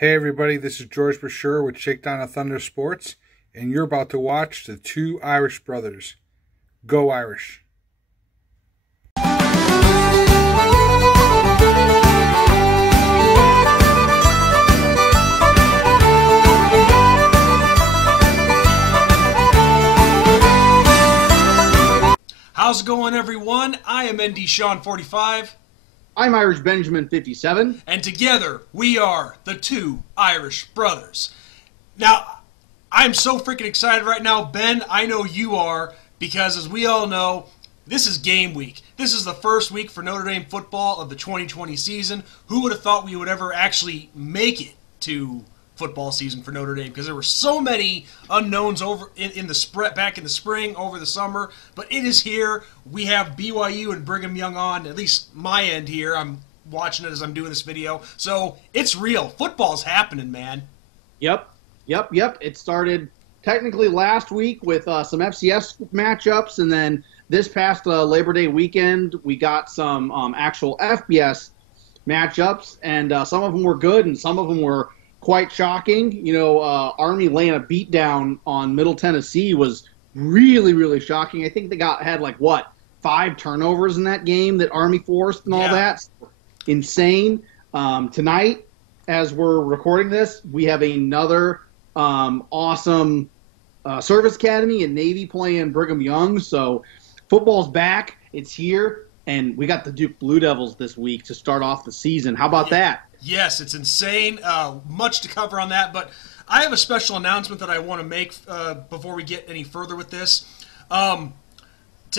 Hey everybody, this is George Brasher with Shakedown of Thunder Sports, and you're about to watch the two Irish brothers. Go Irish! How's it going, everyone? I am ND Sean 45. I'm Irish Benjamin 57. And together, we are the two Irish brothers. Now, I'm so freaking excited right now. Ben, I know you are, because as we all know, this is game week. This is the first week for Notre Dame football of the 2020 season. Who would have thought we would ever actually make it to football season for Notre Dame, because there were so many unknowns over back in the spring, over the summer, but it is here. We have BYU and Brigham Young on, at least my end here. I'm watching it as I'm doing this video, so it's real. Football's happening, man. Yep. It started technically last week with some FCS matchups, and then this past Labor Day weekend we got some actual FBS matchups, and some of them were good and some of them were quite shocking. You know, Army laying a beatdown on Middle Tennessee was really, really shocking. I think they had 5 turnovers in that game that Army forced and all that. Insane. Tonight, as we're recording this, we have another awesome service academy and Navy playing Brigham Young. So football's back. It's here. And we got the Duke Blue Devils this week to start off the season. How about that? Yes, it's insane. Much to cover on that, but I have a special announcement that I want to make before we get any further with this. To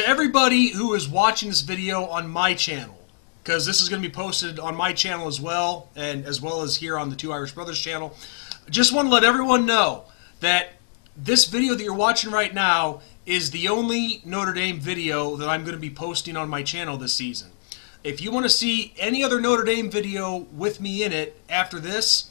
everybody who is watching this video on my channel, because this is going to be posted on my channel as well, and as well as here on the Two Irish Brothers channel, just want to let everyone know that this video that you're watching right now is the only Notre Dame video that I'm going to be posting on my channel this season. If you want to see any other Notre Dame video with me in it after this,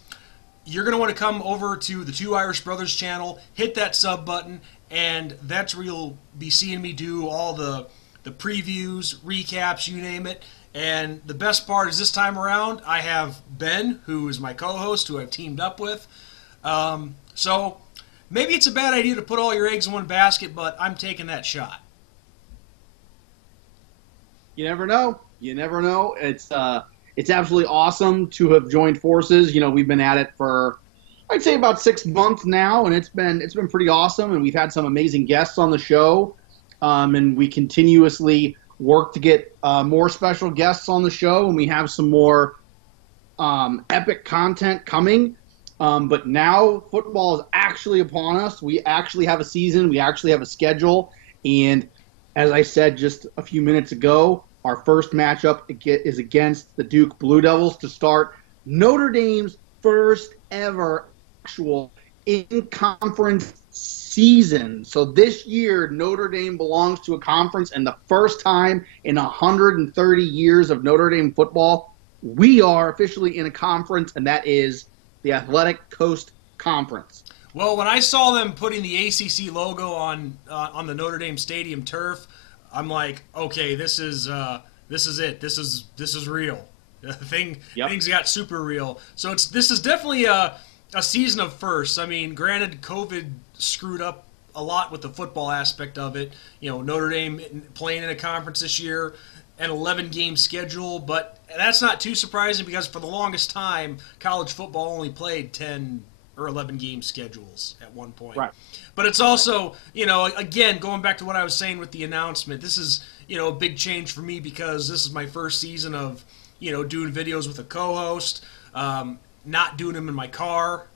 you're going to want to come over to the Two Irish Brothers channel, hit that sub button, and that's where you'll be seeing me do all the previews, recaps, you name it. And the best part is this time around, I have Ben, who is my co-host, who I've teamed up with. So maybe it's a bad idea to put all your eggs in one basket, but I'm taking that shot. You never know. You never know. It's absolutely awesome to have joined forces. You know, we've been at it for, I'd say, about 6 months now, and it's been pretty awesome. And we've had some amazing guests on the show, and we continuously work to get more special guests on the show, and we have some more epic content coming. But now football is actually upon us. We actually have a season. We actually have a schedule, and as I said just a few minutes ago, our first matchup is against the Duke Blue Devils to start Notre Dame's first ever actual in-conference season. So this year, Notre Dame belongs to a conference, and the first time in 130 years of Notre Dame football, we are officially in a conference, and that is the Athletic Coast Conference. Well, when I saw them putting the ACC logo on the Notre Dame Stadium turf, I'm like, okay, this is it. This is real. Things got super real. So this is definitely a season of firsts. I mean, granted, COVID screwed up a lot with the football aspect of it. You know, Notre Dame playing in a conference this year, an 11-game schedule, but that's not too surprising because for the longest time, college football only played 10 or 11-game schedules at one point. Right. But it's also, you know, again, going back to what I was saying with the announcement, this is, you know, a big change for me because this is my first season of, you know, doing videos with a co-host, not doing them in my car.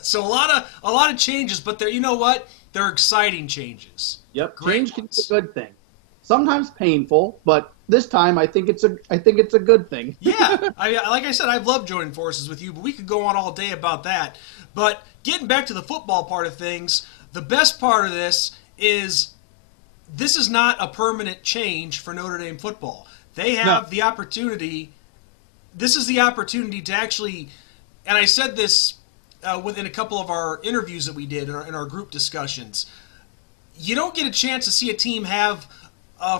So a lot of changes, but you know what? They're exciting changes. Yep. Great Change can be ones. a good thing. Sometimes painful, but this time I think it's a good thing. Yeah, like I said, I've loved joining forces with you, but we could go on all day about that. But getting back to the football part of things, the best part of this is not a permanent change for Notre Dame football. They have the opportunity. This is the opportunity to actually, and I said this within a couple of our interviews that we did in our group discussions. You don't get a chance to see a team have,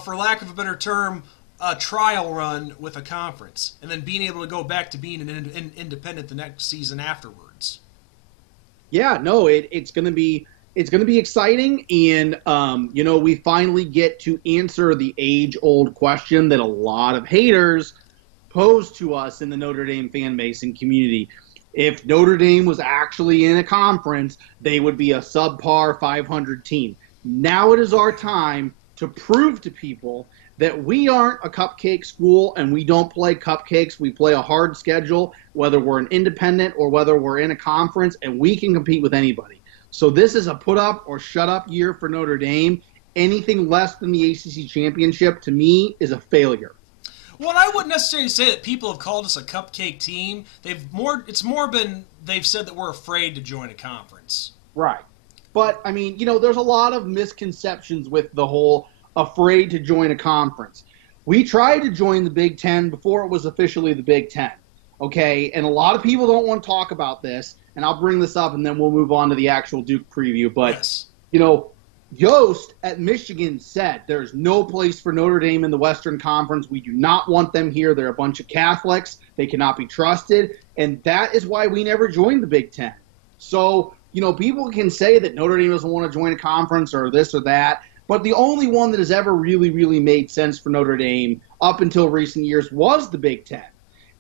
for lack of a better term, a trial run with a conference and then being able to go back to being an independent the next season afterwards. Yeah, no, it's going to be exciting, and we finally get to answer the age-old question that a lot of haters pose to us in the Notre Dame fan base and community. If Notre Dame was actually in a conference, they would be a subpar 500 team. Now it is our time to prove to people that we aren't a cupcake school and we don't play cupcakes. We play a hard schedule, whether we're an independent or whether we're in a conference, and we can compete with anybody. So this is a put up or shut up year for Notre Dame. Anything less than the ACC championship, to me, is a failure. Well, I wouldn't necessarily say that people have called us a cupcake team. It's more been they've said that we're afraid to join a conference. Right. But, I mean, there's a lot of misconceptions with the whole afraid to join a conference. We tried to join the Big Ten before it was officially the Big Ten, okay? And a lot of people don't want to talk about this, and I'll bring this up and then we'll move on to the actual Duke preview. But, yes. Yost at Michigan said there's no place for Notre Dame in the Western Conference. We do not want them here. They're a bunch of Catholics. They cannot be trusted. And that is why we never joined the Big Ten. So, people can say that Notre Dame doesn't want to join a conference or this or that. But the only one that has ever really, really made sense for Notre Dame up until recent years was the Big Ten.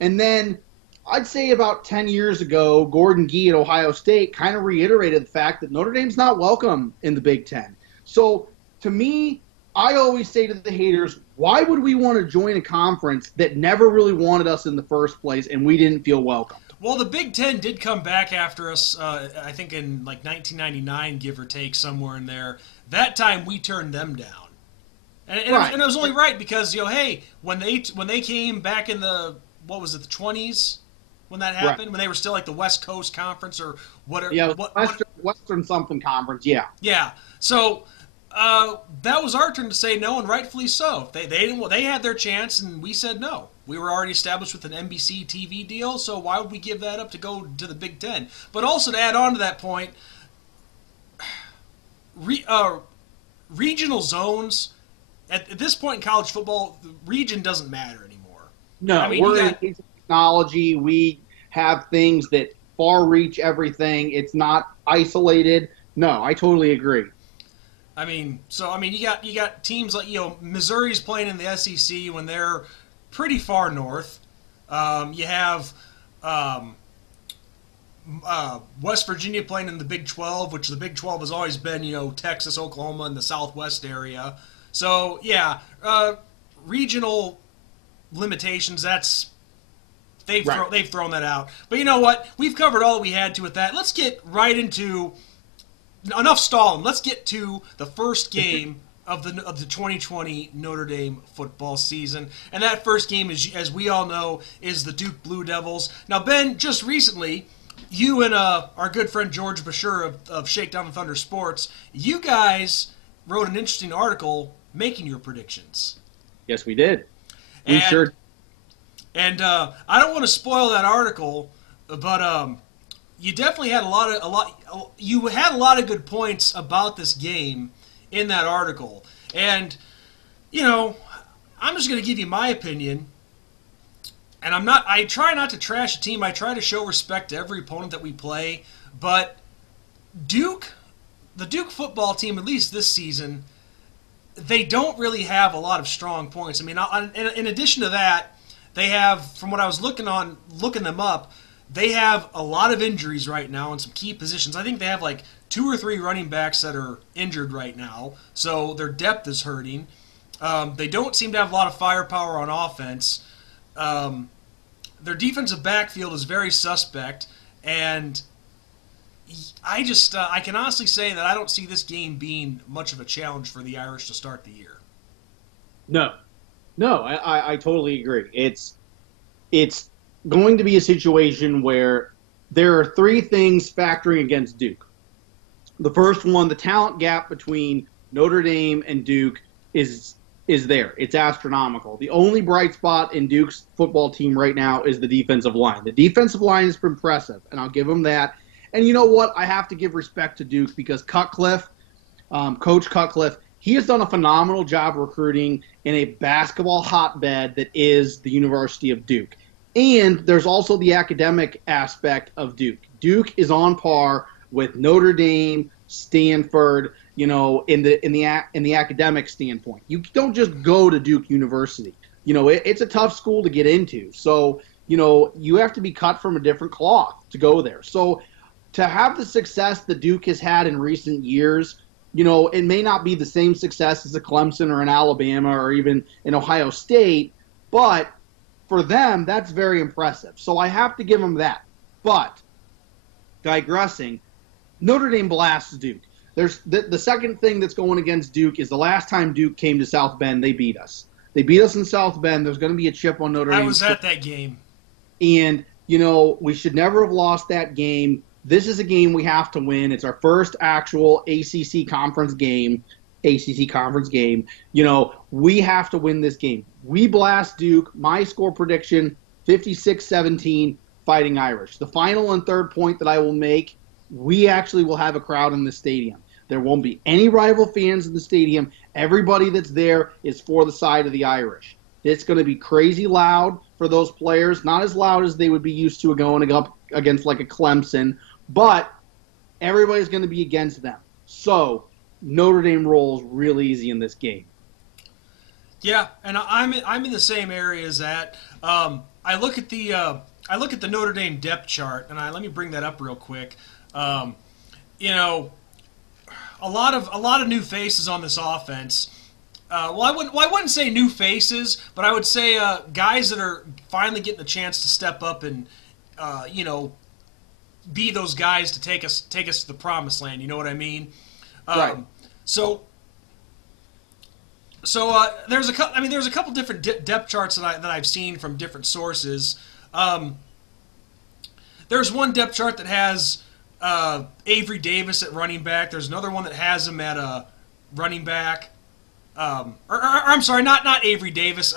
And then I'd say about 10 years ago, Gordon Gee at Ohio State kind of reiterated the fact that Notre Dame's not welcome in the Big Ten. So to me, I always say to the haters, why would we want to join a conference that never really wanted us in the first place and we didn't feel welcome? Well, the Big Ten did come back after us, I think in like 1999, give or take, somewhere in there. That time we turned them down. And Right. it was only right because, hey, when they came back in the 20s, when that happened, Right. when they were still like the West Coast Conference or whatever. Yeah, Western something conference, yeah. Yeah. So that was our turn to say no, and rightfully so. They had their chance, and we said no. We were already established with an NBC TV deal, so why would we give that up to go to the Big Ten? But also to add on to that point, regional zones, at this point in college football, the region doesn't matter anymore. No, I mean, we're in technology. We have things that far reach everything. It's not isolated. No, I totally agree. I mean, you got teams like Missouri's playing in the SEC when they're pretty far north. You have West Virginia playing in the Big 12, which the Big 12 has always been Texas, Oklahoma, and the Southwest area. So yeah, regional limitations. They've thrown that out. But you know what? We've covered all we had to with that. Let's get right into. Enough stalling. Let's get to the first game of the 2020 Notre Dame football season. And that first game, as we all know, is the Duke Blue Devils. Now, Ben, just recently, you and our good friend George Bashir of Shakedown the Thunder Sports, you guys wrote an interesting article making your predictions. Yes, we did. We sure. And I don't want to spoil that article, but you definitely had a lot of good points about this game in that article. And I'm just going to give you my opinion. And I try not to trash a team. I try to show respect to every opponent that we play. But the Duke football team, at least this season, they don't really have a lot of strong points. I mean, in addition to that, they have, from what I was looking them up, they have a lot of injuries right now in some key positions. I think they have like 2 or 3 running backs that are injured right now, so their depth is hurting. They don't seem to have a lot of firepower on offense. Their defensive backfield is very suspect, and I can honestly say that I don't see this game being much of a challenge for the Irish to start the year. No, I totally agree. It's going to be a situation where there are 3 things factoring against Duke. The first one, the talent gap between Notre Dame and Duke is there. It's astronomical. The only bright spot in Duke's football team right now is the defensive line. The defensive line is impressive, and I'll give them that. And you know what? I have to give respect to Duke because Cutcliffe, Coach Cutcliffe, he has done a phenomenal job recruiting in a basketball hotbed that is the University of Duke. And there's also the academic aspect of Duke. Duke is on par with Notre Dame, Stanford, in the academic standpoint. You don't just go to Duke University. It's a tough school to get into. So, you have to be cut from a different cloth to go there. So to have the success that Duke has had in recent years, it may not be the same success as a Clemson or an Alabama or even an Ohio State, but for them, that's very impressive. So I have to give them that. But digressing, Notre Dame blasts Duke. There's the second thing that's going against Duke is the last time Duke came to South Bend, they beat us. They beat us in South Bend. There's going to be a chip on Notre Dame. I was at that game. And, we should never have lost that game. This is a game we have to win. It's our first actual ACC conference game. We have to win this game. We blast Duke. My score prediction, 56-17, Fighting Irish. The final and third point that I will make, we actually will have a crowd in the stadium. There won't be any rival fans in the stadium. Everybody that's there is for the side of the Irish. It's going to be crazy loud for those players. Not as loud as they would be used to going up against like a Clemson, but everybody's going to be against them. So Notre Dame rolls real easy in this game. Yeah, and I'm in the same area as that. I look at the Notre Dame depth chart, and let me bring that up real quick. A lot of new faces on this offense. I wouldn't say new faces, but I would say guys that are finally getting a chance to step up and be those guys to take us to the promised land. You know what I mean? Right. So there's a couple different depth charts that I've seen from different sources. There's one depth chart that has Avery Davis at running back. There's another one that has him at running back. I'm sorry, not Avery Davis.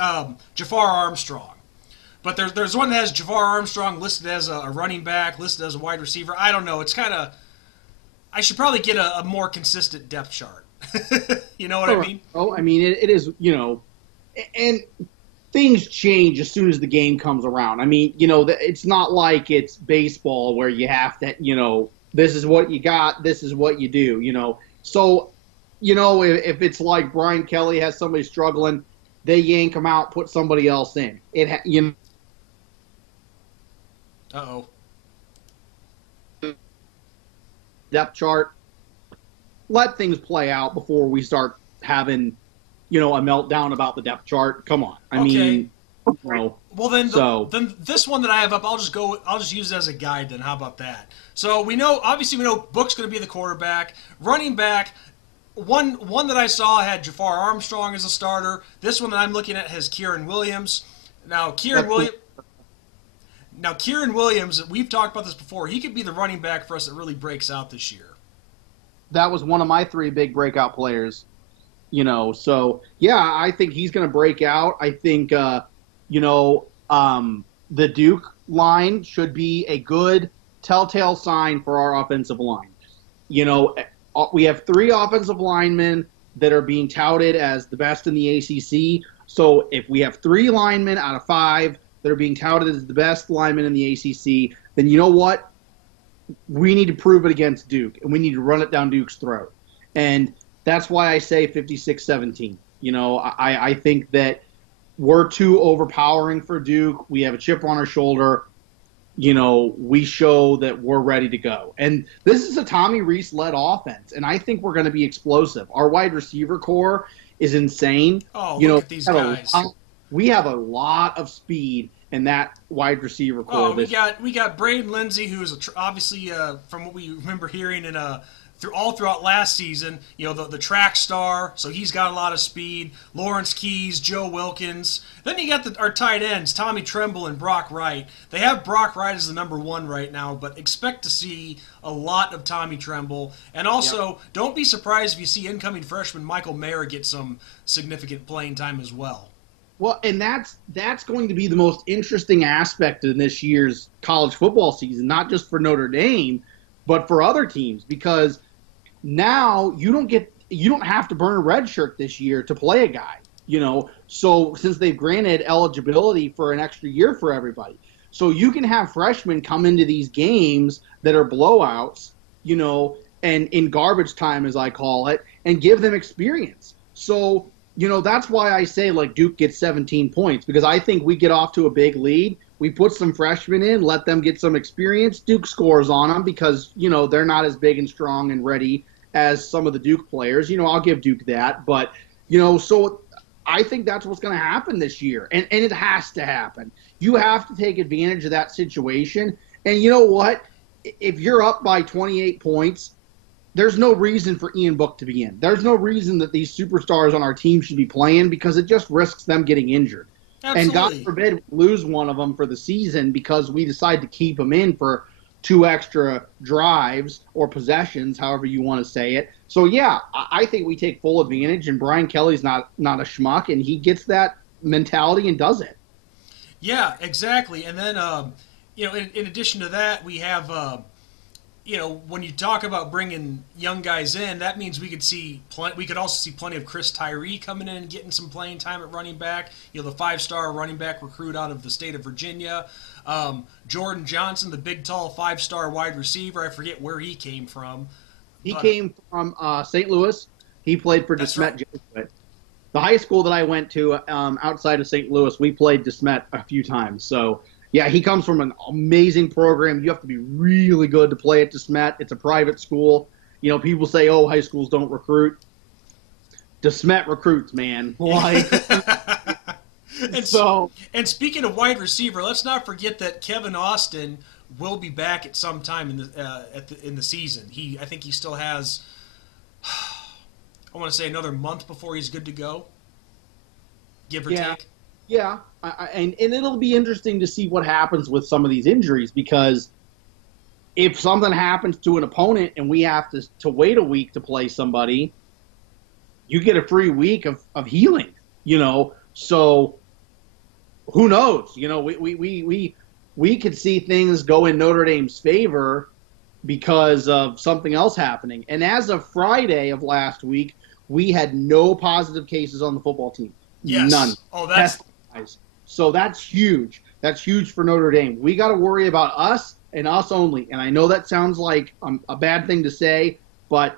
Jafar Armstrong. But there's one that has Jafar Armstrong listed as a running back, listed as a wide receiver. I don't know. It's kind of. I should probably get a more consistent depth chart. You know what I mean? Oh, I mean it is. And things change as soon as the game comes around. I mean, it's not like it's baseball where you have to, this is what you got, this is what you do. So, if it's like Brian Kelly has somebody struggling, they yank him out, put somebody else in. Uh-oh. Depth chart. Let things play out before we start having, a meltdown about the depth chart. Come on. I mean, well then this one that I have up, I'll just use it as a guide then. How about that? So obviously we know Book's going to be the quarterback. Running back, one that I saw had Jafar Armstrong as a starter. This one that I'm looking at has Kieran Williams. Now Kieran Williams, we've talked about this before. He could be the running back for us that really breaks out this year. That was one of my three big breakout players. So yeah, I think he's going to break out. I think the Duke line should be a good telltale sign for our offensive line. We have three offensive linemen that are being touted as the best in the ACC. So if we have three linemen out of five that are being touted as the best linemen in the ACC, then you know what? We need to prove it against Duke, and we need to run it down Duke's throat. And that's why I say 56-17. I think that we're too overpowering for Duke. We have a chip on our shoulder. We show that we're ready to go. And this is a Tommy Rees-led offense, and I think we're going to be explosive. Our wide receiver core is insane. Oh, look at these guys. We have a lot of speed in that wide receiver core. Oh, we got Braden Lindsey, who is obviously from what we remember hearing in throughout last season, the track star, so he's got a lot of speed. Lawrence Keys, Joe Wilkins. Then you got our tight ends, Tommy Tremble and Brock Wright. They have Brock Wright as the number one right now, but expect to see a lot of Tommy Tremble. And also, Don't be surprised if you see incoming freshman Michael Mayer get some significant playing time as well. Well, and that's going to be the most interesting aspect of this year's college football season, not just for Notre Dame, but for other teams, because now you don't get you don't have to burn a red shirt this year to play a guy, So since they've granted eligibility for an extra year for everybody. So you can have freshmen come into these games that are blowouts, and in garbage time, as I call it, and give them experience. So, that's why I say, like, Duke gets 17 points, because I think we get off to a big lead. We put some freshmen in, let them get some experience. Duke scores on them because, they're not as big and strong and ready as some of the Duke players. I'll give Duke that. But, so I think that's what's going to happen this year. And it has to happen. You have to take advantage of that situation. And you know what? If you're up by 28 points, there's no reason for Ian Book to be in. There's no reason that these superstars on our team should be playing, because it just risks them getting injured. Absolutely. And God forbid we lose one of them for the season because we decide to keep them in for 2 extra drives or possessions, however you want to say it. So, yeah, I think we take full advantage, and Brian Kelly's not a schmuck, and he gets that mentality and does it. Yeah, exactly. And then, in addition to that, we have when you talk about bringing young guys in, that means we could also see plenty of Chris Tyree coming in and getting some playing time at running back. The 5-star running back recruit out of the state of Virginia. Jordan Johnson, the big, tall 5-star wide receiver. I forget where he came from. He came from St. Louis. He played for DeSmet Jesuit. The high school that I went to outside of St. Louis, we played DeSmet a few times. So, yeah, he comes from an amazing program. You have to be really good to play at DeSmet. It's a private school. People say, oh, high schools don't recruit. DeSmet recruits, man. And speaking of wide receiver, let's not forget that Kevin Austin will be back at some time in the season. I think he still has, I want to say, another month before he's good to go, give or take. Yeah, and it'll be interesting to see what happens with some of these injuries, because if something happens to an opponent and we have to wait a week to play somebody, you get a free week of healing, So who knows? We could see things go in Notre Dame's favor because of something else happening. And as of Friday of last week, we had no positive cases on the football team. Yes. None. Oh, that's... So that's huge. That's huge for Notre Dame. We got to worry about us and us only. And I know that sounds like a bad thing to say, but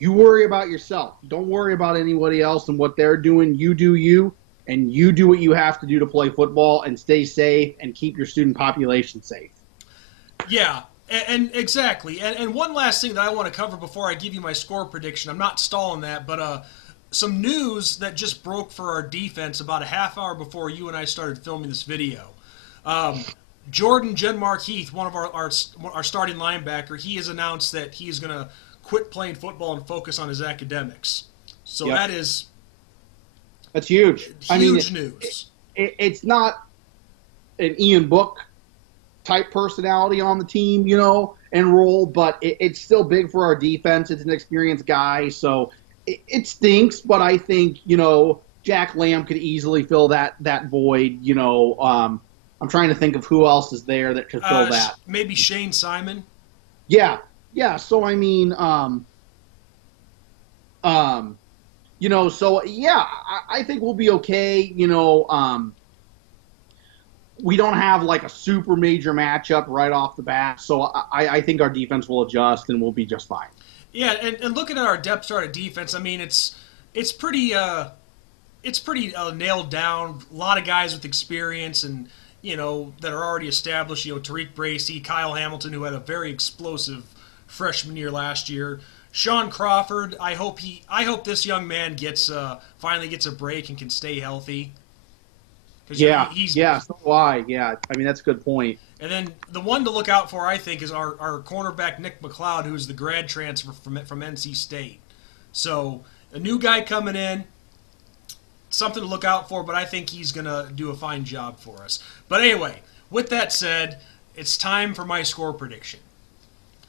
you worry about yourself. Don't worry about anybody else and what they're doing. You do you, and you do what you have to do to play football and stay safe and keep your student population safe. Yeah, and exactly. And one last thing that I want to cover before I give you my score prediction. I'm not stalling that, but some news that just broke for our defense about a half hour before you and I started filming this video. Jordan Genmark Heath, one of our starting linebacker, he has announced that he is going to quit playing football and focus on his academics. So that's huge. Huge news. It's not an Ian Book type personality on the team, and role, but it's still big for our defense. It's an experienced guy, so it stinks, but I think, Jack Lamb could easily fill that void. I'm trying to think of who else is there that could fill that. Maybe Shane Simon? Yeah. So, I mean, so, yeah, I think we'll be okay. We don't have, like, a super major matchup right off the bat, so I think our defense will adjust and we'll be just fine. Yeah, and looking at our depth chart at defense, I mean, it's pretty nailed down. A lot of guys with experience and that are already established. Tariq Bracy, Kyle Hamilton, who had a very explosive freshman year last year. Sean Crawford, I hope this young man finally gets a break and can stay healthy. So do I. Yeah, I mean, that's a good point. And then the one to look out for, I think, is our cornerback, Nick McLeod, who's the grad transfer from NC State. So a new guy coming in, something to look out for, but I think he's going to do a fine job for us. But anyway, with that said, it's time for my score prediction.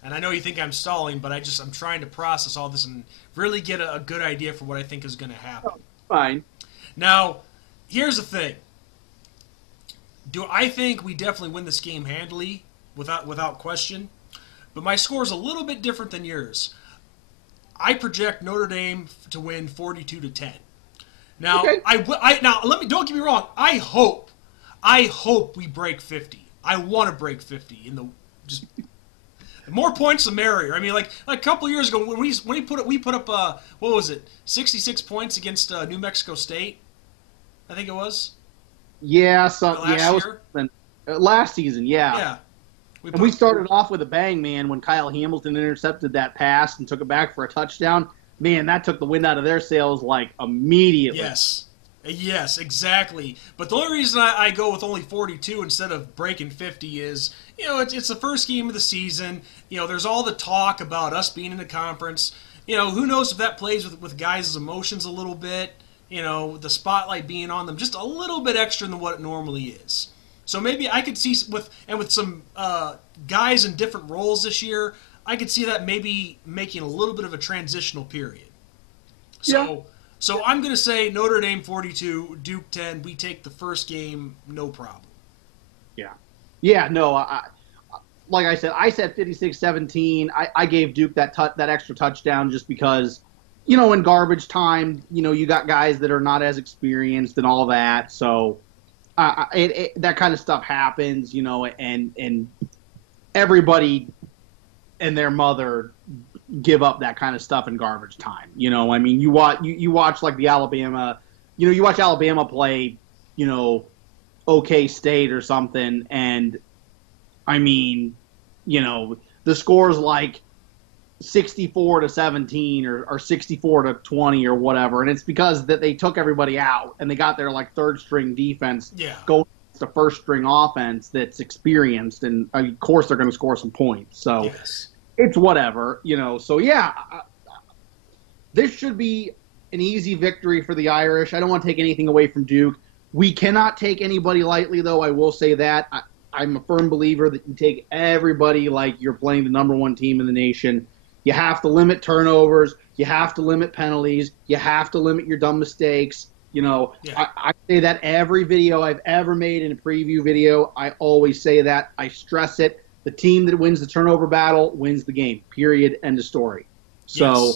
And I know you think I'm stalling, but I'm trying to process all this and really get a good idea for what I think is going to happen. Oh, fine. Now, here's the thing. I think we definitely win this game handily, without question. But my score is a little bit different than yours. I project Notre Dame to win 42-10. Now, Okay. Don't get me wrong. I hope we break 50. I want to break 50 in the just. The more points, the merrier. I mean, like a couple years ago, when we put up what was it, 66 points against New Mexico State, I think it was. Yeah, last season. Yeah. Yeah. We started off with a bang, man. When Kyle Hamilton intercepted that pass and took it back for a touchdown, man, that took the wind out of their sails like immediately. Yes, exactly. But the only reason I go with only 42 instead of breaking 50 is, it's the first game of the season. There's all the talk about us being in the conference. Who knows if that plays with guys' emotions a little bit. The spotlight being on them just a little bit extra than what it normally is. So maybe I could see with some guys in different roles this year, I could see that maybe making a little bit of a transitional period. So I'm going to say Notre Dame 42, Duke 10. We take the first game, no problem. Yeah. No. Like I said 56-17. I gave Duke that extra touchdown just because, in garbage time, you got guys that are not as experienced and all that. So that kind of stuff happens, and everybody and their mother give up that kind of stuff in garbage time. I mean, you watch like the Alabama, you watch Alabama play, OK State or something, and I mean, the score's like 64-17 or 64-20 or whatever, and it's because that they took everybody out and they got their like third string defense going against the first string offense that's experienced, and of course they're going to score some points. So it's whatever, So this should be an easy victory for the Irish. I don't want to take anything away from Duke. We cannot take anybody lightly, though. I will say that. I'm a firm believer that you take everybody like you're playing the number one team in the nation. You have to limit turnovers. You have to limit penalties. You have to limit your dumb mistakes. I say that every video I've ever made in a preview video. I always say that. I stress it. The team that wins the turnover battle wins the game. Period. End of story. So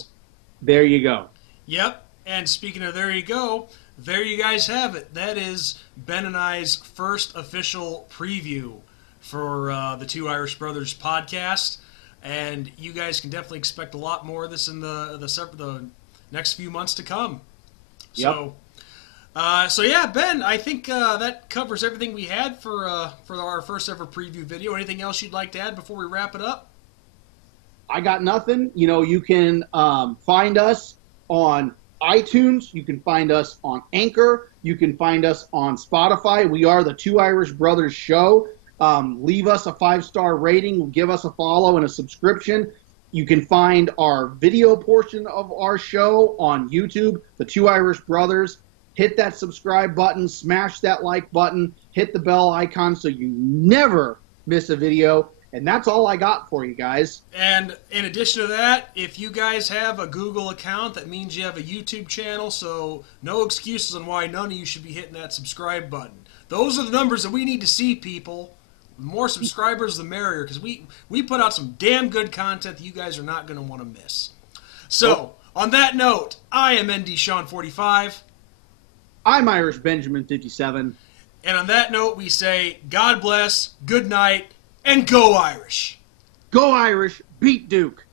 there you go. Yep. And speaking of there you go, there you guys have it. That is Ben and I's first official preview for the Two Irish Brothers podcast. And you guys can definitely expect a lot more of this in the next few months to come. Yep. So yeah, Ben, I think that covers everything we had for our first ever preview video. Anything else you'd like to add before we wrap it up? I got nothing. You can find us on iTunes. You can find us on Anchor. You can find us on Spotify. We are the Two Irish Brothers Show. Leave us a 5-star rating. Give us a follow and a subscription. You can find our video portion of our show on YouTube, the Two Irish Brothers. Hit that subscribe button, smash that like button, hit the bell icon so you never miss a video. And that's all I got for you guys. And in addition to that, if you guys have a Google account, that means you have a YouTube channel, so no excuses on why none of you should be hitting that subscribe button. Those are the numbers that we need to see, people. The more subscribers, the merrier, because we put out some damn good content that you guys are not going to want to miss. So, on that note, I am ND Sean 45. I'm Irish Benjamin 57. And on that note, we say God bless, good night, and go Irish. Go Irish, beat Duke.